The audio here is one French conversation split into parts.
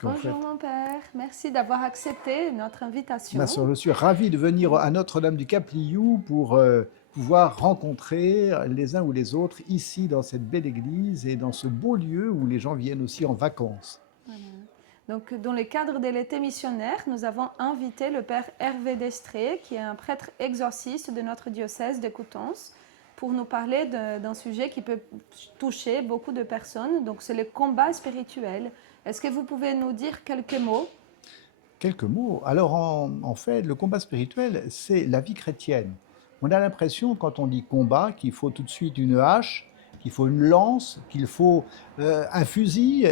qu'en Bonjour fait, mon père, merci d'avoir accepté notre ma invitation. sœur, je suis ravi de venir à Notre-Dame du Cap-Liou pour pouvoir rencontrer les uns ou les autres ici dans cette belle église et dans ce beau lieu où les gens viennent aussi en vacances. Voilà. Donc, dans le cadre de l'été missionnaire, nous avons invité le père Hervé Destré, qui est un prêtre exorciste de notre diocèse de Coutances, pour nous parler d'un sujet qui peut toucher beaucoup de personnes. Donc, c'est le combat spirituel. Est-ce que vous pouvez nous dire quelques mots? Quelques mots. Alors en fait, le combat spirituel, c'est la vie chrétienne. On a l'impression quand on dit combat qu'il faut tout de suite une hache, qu'il faut une lance, qu'il faut un fusil,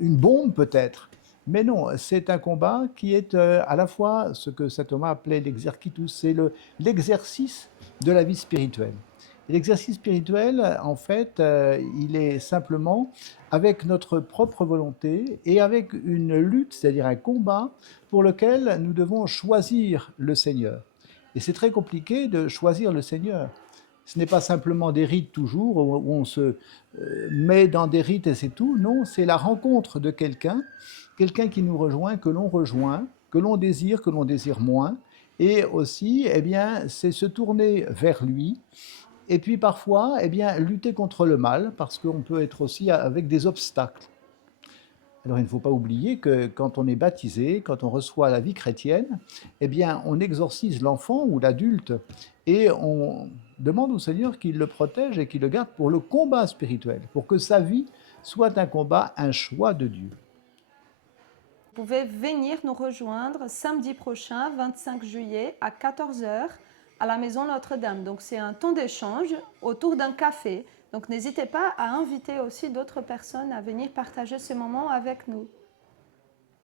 une bombe peut-être. Mais non, c'est un combat qui est à la fois ce que saint Thomas appelait l'exercitus, c'est l'exercice de la vie spirituelle. Et l'exercice spirituel, en fait, il est simplement avec notre propre volonté et avec une lutte, c'est-à-dire un combat pour lequel nous devons choisir le Seigneur. Et c'est très compliqué de choisir le Seigneur. Ce n'est pas simplement des rites toujours, où on se met dans des rites et c'est tout. Non, c'est la rencontre de quelqu'un, quelqu'un qui nous rejoint, que l'on désire moins. Et aussi, eh bien, c'est se tourner vers lui. Et puis parfois, eh bien, lutter contre le mal, parce qu'on peut être aussi avec des obstacles. Alors il ne faut pas oublier que quand on est baptisé, quand on reçoit la vie chrétienne, eh bien on exorcise l'enfant ou l'adulte et on demande au Seigneur qu'il le protège et qu'il le garde pour le combat spirituel, pour que sa vie soit un combat, un choix de Dieu. Vous pouvez venir nous rejoindre samedi prochain, 25 juillet, à 14 heures, à la Maison Notre-Dame. Donc c'est un temps d'échange autour d'un café. Donc n'hésitez pas à inviter aussi d'autres personnes à venir partager ce moment avec nous.